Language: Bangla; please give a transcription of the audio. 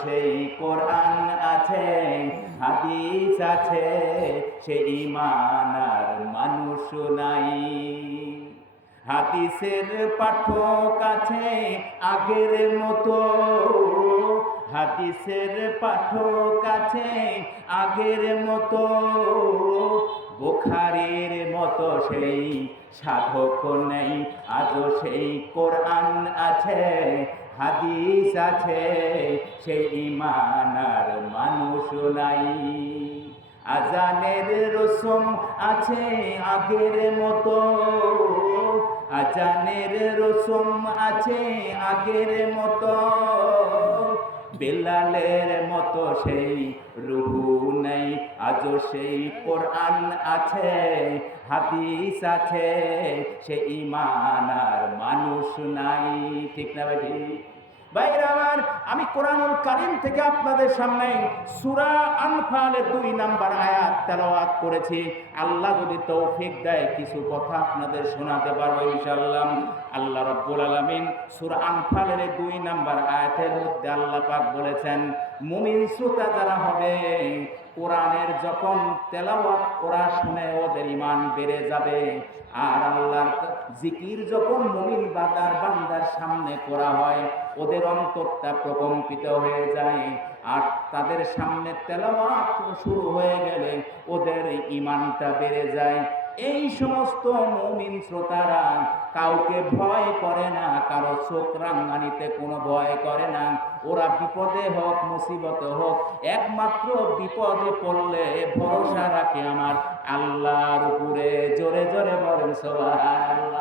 সেই কোরআন আছে, হাদিস আছে, সে ঈমান আর মানুষ নাই। হাদিসের পাঠক আছে আগের মতো, হাদিসের পাঠক আছে আগের মতো, বুখারীর মতো সেই সাধক নেই, আজও সেই কোরআন আছে, হাদিস আছে, সেই ঈমান আর মানুষ নাই। আজানের রসম আছে আগের মতো, আজানের রসম আছে আগের মতো, বেলালের মতো সেই রুহু নেই, আজও সেই কোরআন আছে, হাদিস আছে, সে ঈমান আর মানুষ নাই। ঠিক না ভাই? ভাইরা আমার, আমি কোরআনুল কারীম থেকে আপনাদের সামনে সূরা আনফালের 2 নম্বর আয়াত তেলাওয়াত করেছি। আল্লাহ যদি তৌফিক দেয় কিছু কথা আপনাদের শোনাতে পারবো ইনশাআল্লাহ। আল্লাহ রাব্বুল আলামিন সূরা আনফালের 2 নম্বর আয়াতের মধ্যে আল্লাহ পাক বলেছেন, মুমিন শ্রোতা যারা হবে কোরআনের যখন তেলাওয়াত ওরা শুনে ওদের ঈমান বেড়ে যাবে। আর আল্লাহর জিকির যখন মুমিন বান্দার সামনে করা হয় ওদের অন্তরটা প্রকম্পিত হয়ে যায়। আর তাদের সামনে তেলাওয়াত শুরু হয়ে গেলে ওদের ঈমানটা বেড়ে যায়। এই সমস্ত মুমিন শ্রোতারা কাউকে ভয় করে না, কারো চোখ রাঙানিতে কোনো ভয় করে না। ওরা বিপদে হোক মুসিবতে হোক একমাত্র বিপদে পড়লে ভরসা রাখে আমার আল্লাহর উপরে। জোরে জোরে বলেন সুবহানাল্লাহ।